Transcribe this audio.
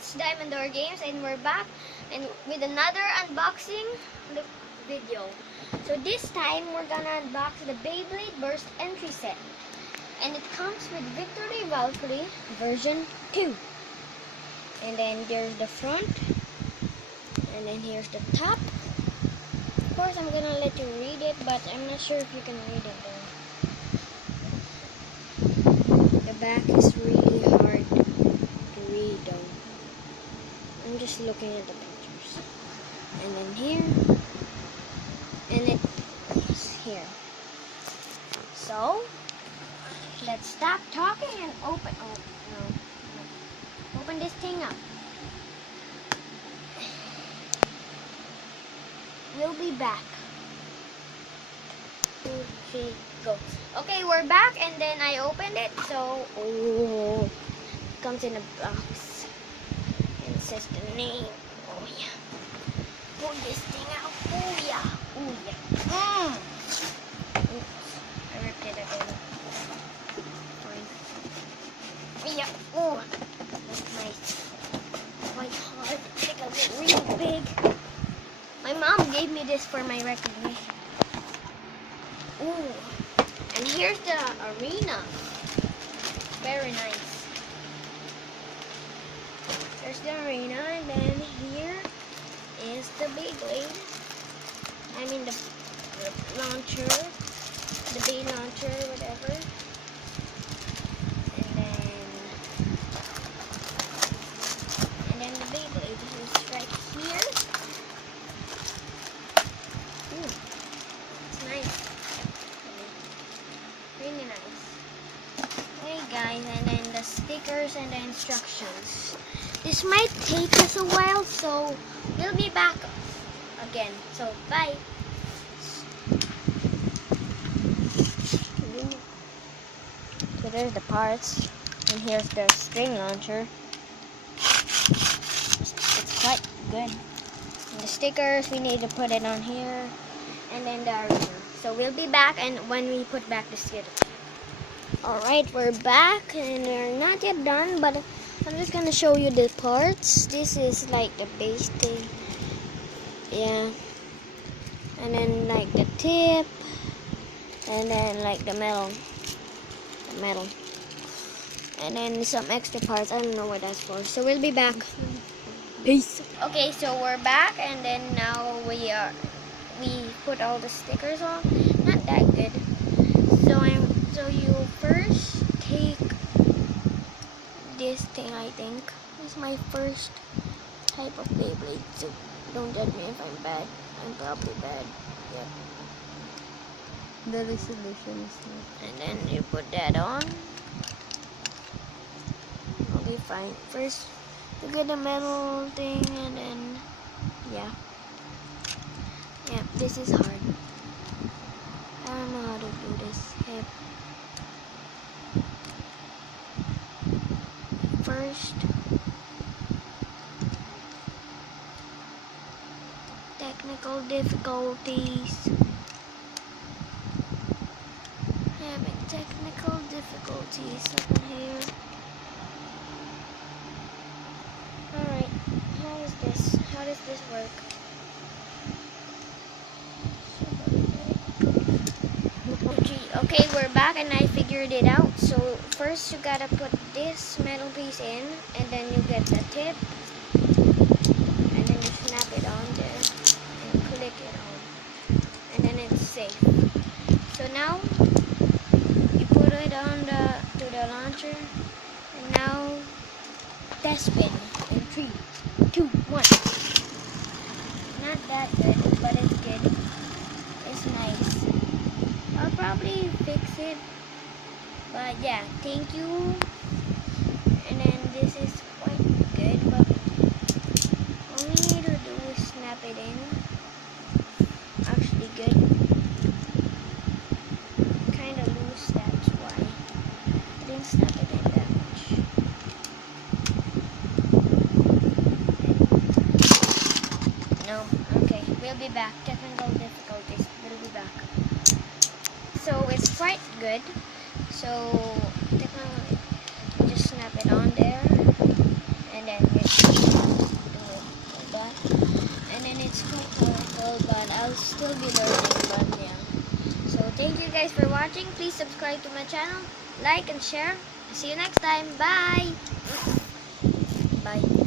it's Diamond Door Games, and we're back and with another unboxing video. So this time we're gonna unbox the Beyblade Burst entry set, and it comes with Victory Valtrek version 2. And then there's the front, and then here's the top. Of course, I'm gonna let you read it, but I'm not sure if you can read it though. The back is really hard to read though. I'm just looking at the pictures. And then here, and it's here. So, let's stop talking and open this thing up. We'll be back. 2, 3, go. Okay, we're back, and then I opened it. So, it comes in a box. And it says the name. Oh yeah. Pull this thing out. Oh yeah. Oh yeah. Oops. I ripped it again. Fine. Yeah. Oh, that's nice. Quite hard. Because it's really big. My mom gave me this for my recognition. Ooh. And here's the arena. Very nice. There's the arena, and then here is the Beyblade. I mean the launcher, the Bey launcher, whatever. And then the Beyblade is right here. Ooh, it's nice. Really nice. Hey guys, and then the stickers and the instructions. This might take us a while, so we'll be back again. So bye. So there's the parts, and here's the string launcher. It's quite good. And the stickers, we need to put it on here, and then the arena. So we'll be back, and when we put back the stickers. Alright, we're back, and we're not yet done, but I'm just gonna show you the parts. This is like the base thing. Yeah. And then like the tip, and then like the metal. And then some extra parts. I don't know what that's for. So we'll be back. Peace. Okay, so we're back, and then now we put all the stickers on. Not that good. So you first take this thing, I think. This is my first type of Beyblade, so don't judge me if I'm bad. I'm probably bad. Yep. The resolution is not. And then you put that on. Okay, fine. First, you get the metal thing, and then, yeah. Yeah, this is hard. I don't know how to do this. Yep. First, technical difficulties. Having technical difficulties up here. Alright, how does this work? Okay, we're back, and I figured it out. So first you gotta put this metal piece in, and then you get the tip, and then you snap it on there and click it on, and then it's safe. So now you put it on to the launcher, and now test spin in 3, 2, 1. Not that good, but it's good. It's nice. I'll probably fix it, but yeah, thank you. And then this is quite good, but all we need to do is snap it in. Actually good. Kinda loose, that's why I didn't snap it in that much. No, okay, we'll be back. Technical difficulties, we'll be back. So it's quite good. So technically, just snap it on there, and then you it's too powerful, but I'll still be learning. But yeah. So thank you guys for watching. Please subscribe to my channel, like and share. See you next time. Bye. Bye.